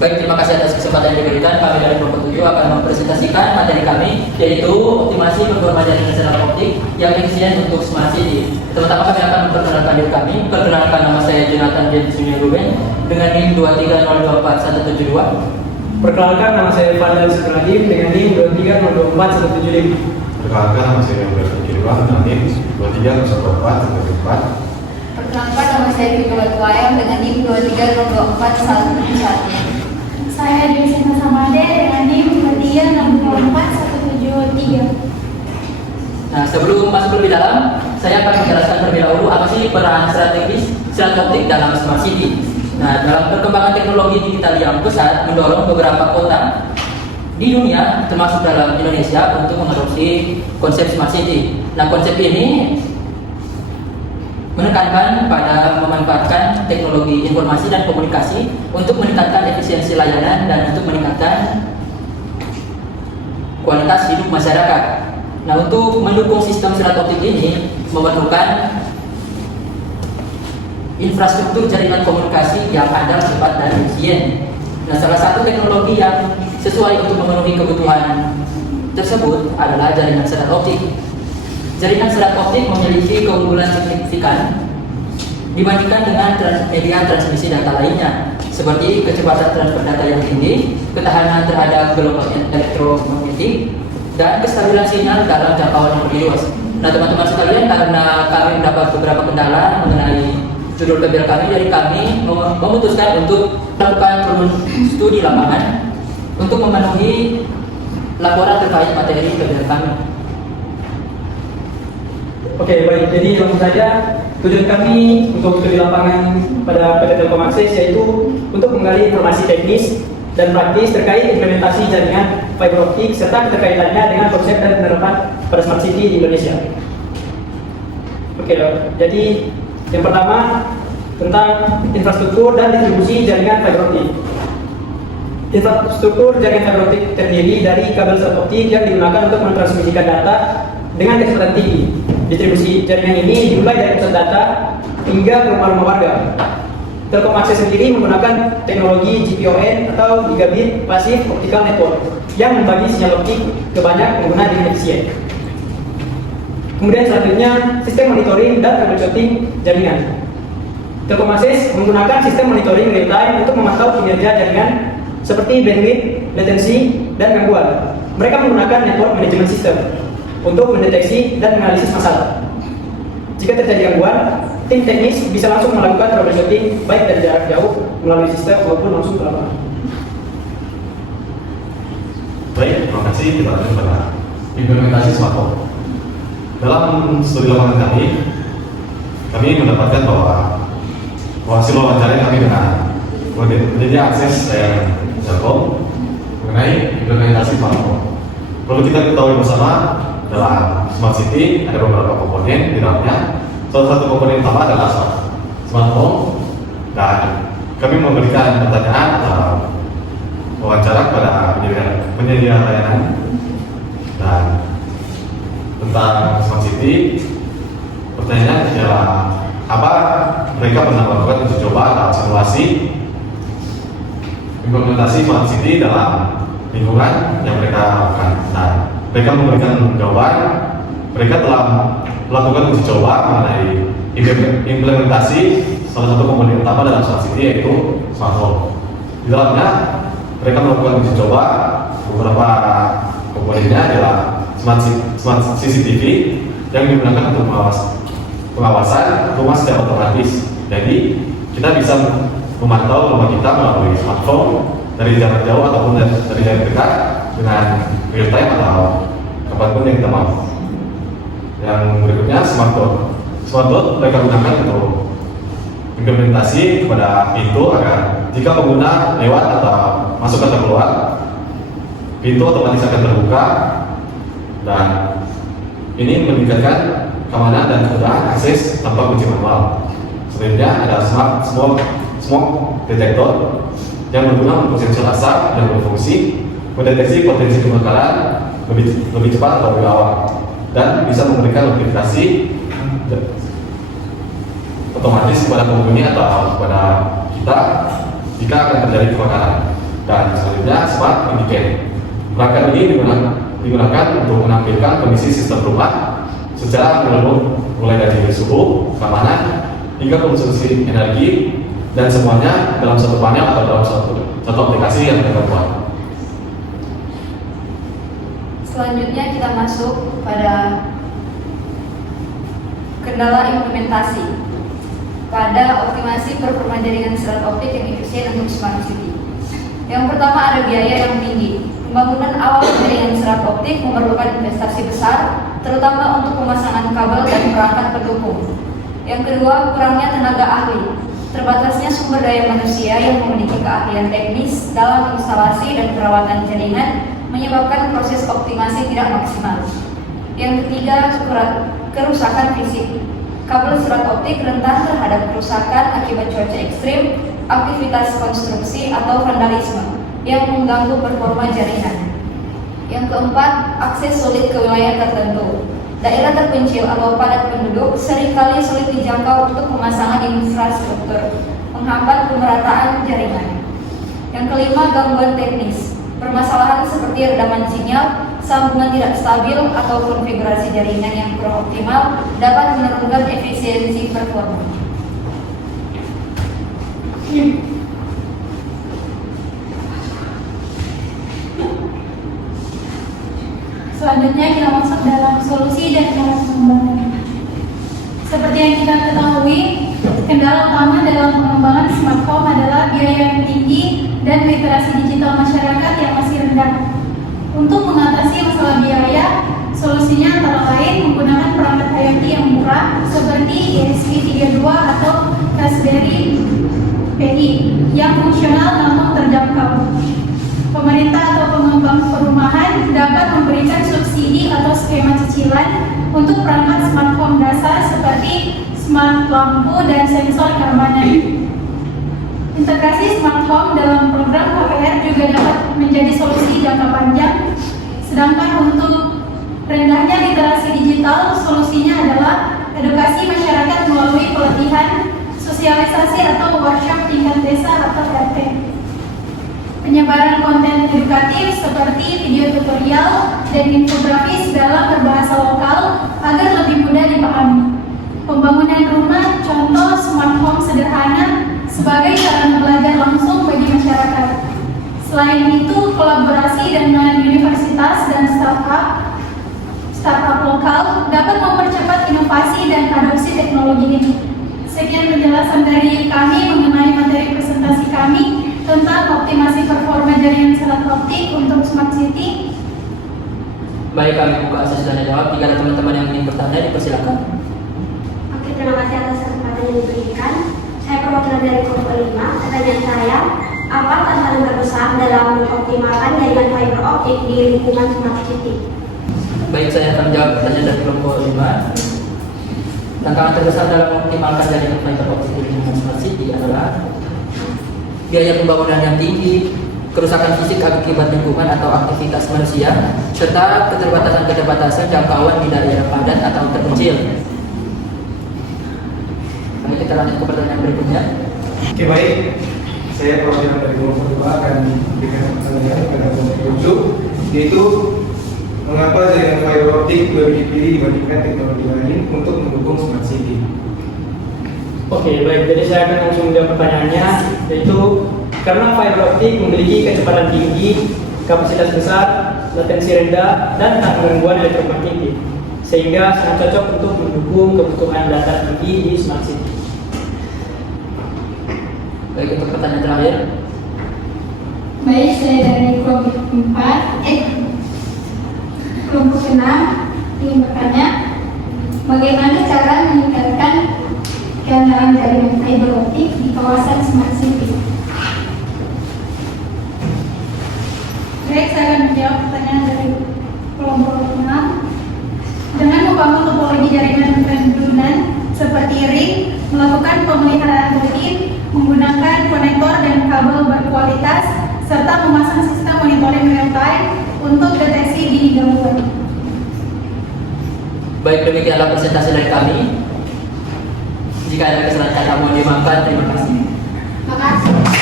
Baik, terima kasih atas kesempatan yang diberikan. Kami dari kelompok 7 akan mempresentasikan materi kami, yaitu optimasi performa jaringan senar optik yang efisien untuk smart city. Pertama kami akan memperkenalkan diri kami. Perkenalkan, nama saya Jonathan James Junior Ruben dengan NIM 230244172. Perkenalkan, nama saya Fadil Sukradim dengan NIM 230244175. Perkenalkan, nama saya Roberto Kirwa dengan NIM 230244174. Perkenalkan, nama saya Fikola Tuayam dengan NIM 230244171. Saya Dewisena Samade dengan NIM 2364173. Nah, sebelum masuk lebih dalam, saya akan menjelaskan terlebih dahulu apa sih peran strategis serat optik dalam smart city. Nah, dalam perkembangan teknologi digital yang pesat mendorong beberapa kota di dunia, termasuk dalam Indonesia, untuk mengadopsi konsep smart city. Nah, konsep ini menekankan pada memanfaatkan teknologi informasi dan komunikasi untuk meningkatkan efisiensi layanan dan untuk meningkatkan kualitas hidup masyarakat. Nah, untuk mendukung sistem serat optik ini memerlukan infrastruktur jaringan komunikasi yang andal, cepat, dan efisien. Nah, salah satu teknologi yang sesuai untuk memenuhi kebutuhan tersebut adalah jaringan serat optik. Jaringan serat optik memiliki keunggulan signifikan dibandingkan dengan media transmisi data lainnya, seperti kecepatan transfer data yang tinggi, ketahanan terhadap gelombang elektromagnetik, dan kestabilan sinyal dalam jangkauan yang lebih luas. Nah, teman-teman sekalian, karena kami mendapat beberapa kendala mengenai judul PBL kami, jadi kami memutuskan untuk melakukan studi lapangan untuk memenuhi laporan terkait materi PBL kami. Oke, baik. Jadi langsung saja, tujuan kami untuk studi lapangan pada PT Telkom Akses yaitu untuk menggali informasi teknis dan praktis terkait implementasi jaringan fiber optik serta keterkaitannya dengan konsep dan penerapan pada smart city di Indonesia. Oke, jadi yang pertama tentang infrastruktur dan distribusi jaringan fiber optik. Infrastruktur jaringan fiber optik terdiri dari kabel serat optik yang digunakan untuk mentransmisikan data dengan kecepatan tinggi. Distribusi jaringan ini dimulai dari pusat data hingga ke rumah-rumah warga. Telkom Akses sendiri menggunakan teknologi GPON atau Gigabit Passive Optical Network yang membagi sinyal optik ke banyak pengguna dengan efisien. Kemudian selanjutnya, sistem monitoring dan troubleshooting jaringan. Telkom Akses menggunakan sistem monitoring real time untuk memantau kinerja jaringan seperti bandwidth, latency, dan gangguan. Mereka menggunakan network management system untuk mendeteksi dan menganalisis masalah. Jika terjadi gangguan, tim teknis bisa langsung melakukan troubleshooting baik dari jarak jauh melalui sistem maupun langsung ke lapangan. Baik, terima kasih. Kita lanjut pada implementasi smartphone. Dalam studi lapangan kami mendapatkan bahwa hasil wawancara kami dengan penyedia akses Telkom mengenai implementasi smartphone. Perlu kita ketahui bersama, dalam smart city ada beberapa komponen di dalamnya. Salah satu komponen utama adalah smartphone, dan kami memberikan pertanyaan atau wawancara kepada penyedia layanan dan tentang smart city. Pertanyaannya adalah apa mereka pernah melakukan uji coba atau simulasi implementasi smart city dalam lingkungan yang mereka lakukan. Nah, mereka memberikan jawaban mereka telah melakukan uji coba mengenai implementasi salah satu komponen utama dalam smart city, yaitu smartphone. Di dalamnya mereka melakukan uji coba, beberapa komponennya adalah smart CCTV yang digunakan untuk pengawasan rumah secara otomatis. Jadi kita bisa memantau rumah kita melalui smartphone dari jarak jauh ataupun dari jarak dekat dengan real time atau kapanpun yang kita mau. Yang berikutnya smartphone mereka gunakan untuk implementasi kepada pintu agar jika pengguna lewat atau masuk atau keluar, pintu otomatis akan terbuka, dan ini meningkatkan keamanan dan kemudahan akses tanpa kunci manual. Selanjutnya ada smoke detector yang berguna untuk sensor asap yang berfungsi mendeteksi potensi kebakaran lebih cepat atau lebih awal, dan bisa memberikan notifikasi otomatis kepada penghuni atau kepada kita jika akan terjadi kebakaran. dan selanjutnya smart indicate. Perangkat ini digunakan untuk menampilkan kondisi sistem rumah secara menyeluruh, mulai dari suhu, keamanan, hingga konsumsi energi, dan semuanya dalam satu panel atau dalam satu aplikasi yang kita buat. Selanjutnya kita masuk pada kendala implementasi pada optimasi performa jaringan serat optik yang efisien untuk smart city. Yang pertama ada biaya yang tinggi. Pembangunan awal jaringan serat optik memerlukan investasi besar, terutama untuk pemasangan kabel dan perangkat pendukung. Yang kedua, kurangnya tenaga ahli. Terbatasnya sumber daya manusia yang memiliki keahlian teknis dalam instalasi dan perawatan jaringan menyebabkan proses optimasi tidak maksimal. Yang ketiga, kerusakan fisik. Kabel serat optik rentan terhadap kerusakan akibat cuaca ekstrim, aktivitas konstruksi atau vandalisme yang mengganggu performa jaringan. Yang keempat, akses sulit ke wilayah tertentu. Daerah terpencil atau padat penduduk seringkali sulit dijangkau untuk pemasangan infrastruktur, menghambat pemerataan jaringan. Yang kelima, gangguan teknis. Permasalahan seperti redaman sinyal, sambungan tidak stabil, atau konfigurasi jaringan yang kurang optimal dapat menurunkan efisiensi performa. Selanjutnya kita masuk dalam solusi dan cara pengembangan. Seperti yang kita ketahui, kendala utama dalam pengembangan smart home adalah biaya yang tinggi dan literasi digital masyarakat yang masih rendah. Untuk mengatasi masalah biaya, solusinya antara lain menggunakan perangkat IoT yang murah seperti ESP32 atau Raspberry Pi yang fungsional namun terjangkau. Pemerintah atau pengembang perumahan dapat memberikan subsidi atau skema cicilan untuk perangkat smart home dasar seperti smart lampu dan sensor keamanan. Integrasi smart home dalam program KPR juga dapat menjadi solusi jangka panjang. Sedangkan untuk rendahnya literasi digital, solusinya adalah edukasi masyarakat melalui pelatihan, sosialisasi atau workshop tingkat desa atau RT. Penyebaran konten edukatif seperti video tutorial dan infografis dalam berbahasa lokal agar lebih mudah dipahami. Pembangunan rumah contoh smart home sederhana sebagai sarana belajar langsung bagi masyarakat. Selain itu, kolaborasi dengan universitas dan startup lokal dapat mempercepat inovasi dan adopsi teknologi ini. Sekian penjelasan dari kami mengenai materi presentasi kami tentang optimasi performa jaringan serat optik untuk smart city. Baik, kami buka sesi tanya jawab. Jika ada teman-teman yang ingin bertanya, dipersilakan. Oke, terima kasih atas kesempatan yang diberikan. Saya perwakilan dari kelompok 5. Pertanyaan saya, apa tantangan terbesar dalam mengoptimalkan jaringan fiber optik di lingkungan smart city? Baik, saya akan menjawab pertanyaan dari kelompok 5. Tantangan terbesar dalam mengoptimalkan jaringan fiber optik di lingkungan smart city adalah biaya pembangunan yang tinggi, kerusakan fisik akibat lingkungan atau aktivitas manusia, serta keterbatasan jangkauan di daerah padat atau terpencil. Mari kita lanjut ke pertanyaan berikutnya. Oke, baik. Saya perwakilan dari kelompok 2 akan memberikan pertanyaan pada kelompok 7, yaitu mengapa jaringan fiber optik lebih dipilih dibandingkan teknologi lain untuk mendukung smart city? Oke, baik. Jadi saya akan langsung menjawab pertanyaannya, yaitu karena fiber optik memiliki kecepatan tinggi, kapasitas besar, latensi rendah, dan tak gangguan elektromagnetik, sehingga sangat cocok untuk mendukung kebutuhan data tinggi di smart city. Baik, untuk pertanyaan terakhir. Baik, saya dari kelompok 6 ingin bertanya, bagaimana cara meningkatkan keandaian jaringan fiber optik di kawasan smart city? Baik, saya akan menjawab pertanyaan dari kelompok 6. Dengan membangun topologi jaringan redundan seperti ring, melakukan pemeliharaan rutin, menggunakan konektor dan kabel berkualitas, serta memasang sistem monitoring real time untuk deteksi dini gangguan. Baik, demikianlah presentasi dari kami. Jika ada kesalahan kata mohon dimaafkan. Terima kasih. Terima kasih.